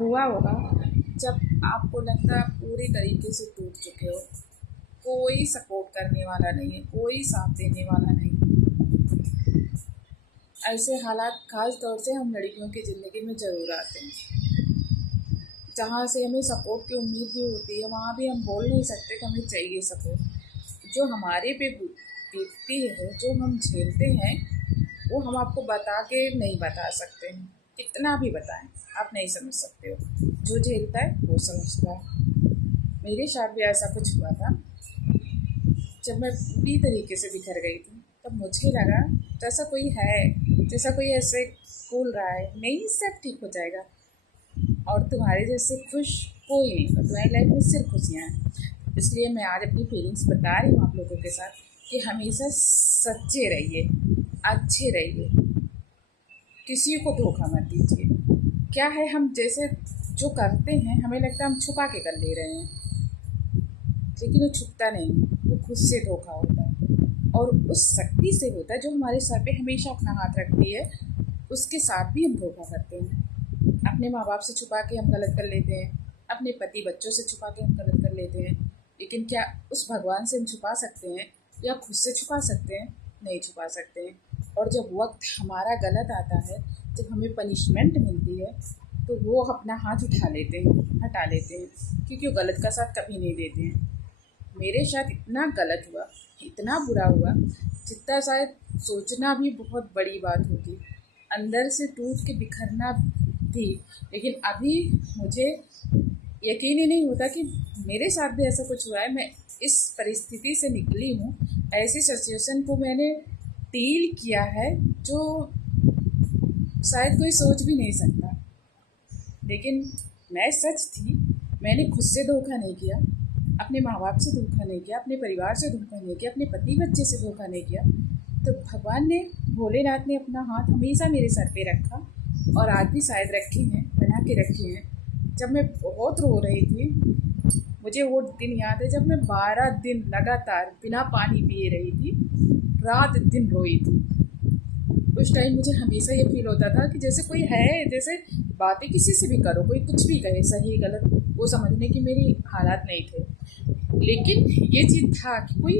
हुआ होगा जब आपको लगता है पूरी तरीके से टूट चुके हो, कोई सपोर्ट करने वाला नहीं है, कोई साथ देने वाला नहीं है। ऐसे हालात खास तौर से हम लड़कियों की ज़िंदगी में ज़रूर आते हैं, जहाँ से हमें सपोर्ट की उम्मीद भी होती है। वहाँ भी हम बोल नहीं सकते कि हमें चाहिए सपोर्ट। जो हमारे पे बीतती है, जो हम झेलते हैं, वो हम आपको बता के नहीं बता सकते हैं। कितना भी बताएं आप नहीं समझ सकते हो। जो झेलता है वो समझता है। मेरे साथ भी ऐसा कुछ हुआ था। जब मैं पूरी तरीके से बिखर गई थी, तब मुझे लगा जैसा कोई है, जैसा कोई ऐसे बोल रहा है, नहीं सब ठीक हो जाएगा और तुम्हारे जैसे खुश कोई नहीं, तो तुम्हारी लाइफ में सिर्फ खुशियाँ हैं। इसलिए मैं आज अपनी फीलिंग्स बता रही हूँ आप लोगों के साथ कि हमेशा सच्चे रहिए, अच्छे रहिए, किसी को धोखा मत दीजिए। क्या है, हम जैसे जो करते हैं हमें लगता है हम छुपा के कर ले रहे हैं, लेकिन वो छुपता नहीं, वो खुद से धोखा होता है। और उस शक्ति से होता है जो हमारे सर पे हमेशा अपना हाथ रखती है, उसके साथ भी हम धोखा करते हैं। अपने माँ बाप से छुपा के हम गलत कर लेते हैं, अपने पति बच्चों से छुपा के हम गलत कर लेते हैं। लेकिन क्या उस भगवान से हम छुपा सकते हैं या खुद से छुपा सकते हैं? नहीं छुपा सकते हैं। और जब वक्त हमारा गलत आता है, जब हमें पनिशमेंट मिलती है, तो वो अपना हाथ उठा लेते हैं, हटा लेते हैं, क्योंकि वो गलत का साथ कभी नहीं देते हैं। मेरे साथ इतना गलत हुआ, इतना बुरा हुआ, जितना शायद सोचना भी बहुत बड़ी बात होगी। अंदर से टूट के बिखरना थी, लेकिन अभी मुझे यकीन ही नहीं होता कि मेरे साथ भी ऐसा कुछ हुआ है। मैं इस परिस्थिति से निकली हूँ, ऐसी सिचुएशन को मैंने डील किया है जो शायद कोई सोच भी नहीं सकता। लेकिन मैं सच थी, मैंने खुद से धोखा नहीं किया, अपने माँ बाप से धोखा नहीं किया, अपने परिवार से धोखा नहीं किया, अपने पति बच्चे से धोखा नहीं किया। तो भगवान ने, भोलेनाथ ने अपना हाथ हमेशा मेरे सर पे रखा और आज भी शायद रखे हैं, बना के रखे हैं। जब मैं बहुत रो रही थी, मुझे वो दिन याद है जब मैं 12 दिन लगातार बिना पानी पिए रही थी, रात दिन रोई थी। उस टाइम मुझे हमेशा ये फील होता था कि जैसे कोई है, जैसे बातें किसी से भी करो, कोई कुछ भी कहे, सही गलत, वो समझने की मेरी हालात नहीं थे। लेकिन ये चीज़ था कि कोई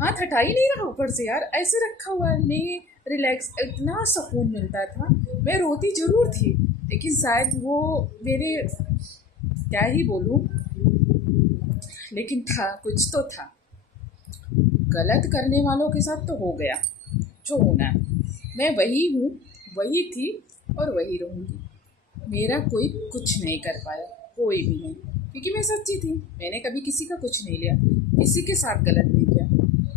हाथ हटा ही नहीं रहा ऊपर से, यार ऐसे रखा हुआ है, नहीं रिलैक्स, इतना सुकून मिलता था। मैं रोती ज़रूर थी, लेकिन शायद वो मेरे, क्या ही बोलूँ, लेकिन था, कुछ तो था। गलत करने वालों के साथ तो हो गया जो होना है। मैं वही हूँ, वही थी और वही रहूँगी। मेरा कोई कुछ नहीं कर पाया, कोई भी नहीं, क्योंकि मैं सच्ची थी। मैंने कभी किसी का कुछ नहीं लिया, किसी के साथ गलत नहीं किया,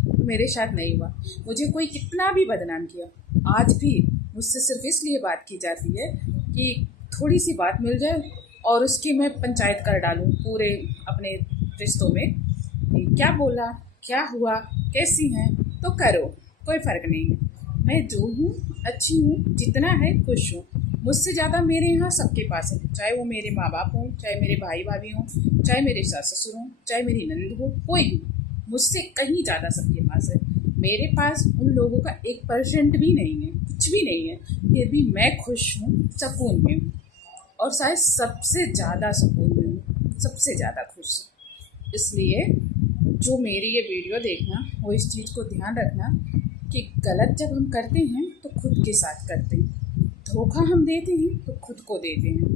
तो मेरे साथ नहीं हुआ। मुझे कोई कितना भी बदनाम किया, आज भी मुझसे सिर्फ इसलिए बात की जाती है कि थोड़ी सी बात मिल जाए और उसकी मैं पंचायत कर डालूँ पूरे अपने रिश्तों में। क्या बोला, क्या हुआ, कैसी हैं, तो करो, कोई फ़र्क नहीं है। मैं जो हूँ अच्छी हूँ, जितना है खुश हूँ। मुझसे ज़्यादा मेरे यहाँ सबके पास है, चाहे वो मेरे माँ बाप हों, चाहे मेरे भाई भाभी हों, चाहे मेरे सास ससुर हों, चाहे मेरी ननद हो, कोई भी, मुझसे कहीं ज़्यादा सबके पास है। मेरे पास उन लोगों का 1% भी नहीं है, कुछ भी नहीं है, फिर भी मैं खुश हूँ, सुकून में हूँ, और शायद सबसे ज़्यादा सुकून में हूँ, सबसे ज़्यादा खुश हूँ। इसलिए जो मेरी ये वीडियो देखना, वो इस चीज़ को ध्यान रखना कि गलत जब हम करते हैं तो खुद के साथ करते हैं, धोखा हम देते हैं तो खुद को देते हैं,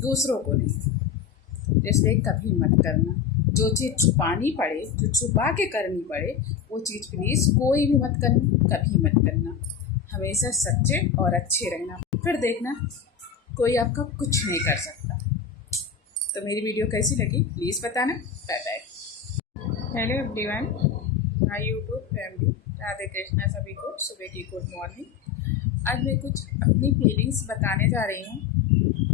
दूसरों को नहीं। इसलिए कभी मत करना। जो चीज़ छुपानी पड़े, जो छुपा के करनी पड़े, वो चीज़ प्लीज़ कोई भी मत करना, कभी मत करना। हमेशा सच्चे और अच्छे रहना, फिर देखना कोई आपका कुछ नहीं कर सकता। तो मेरी वीडियो कैसी लगी प्लीज़ बताना। Bye bye. Hello everyone, my YouTube family, Radhe Krishna सभी को सुबह की गुड मॉर्निंग। आज मैं कुछ अपनी फीलिंग्स बताने जा रही हूँ।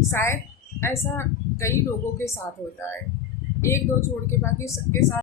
शायद ऐसा कई लोगों के साथ होता है, एक दो छोड़ के बाकी सबके साथ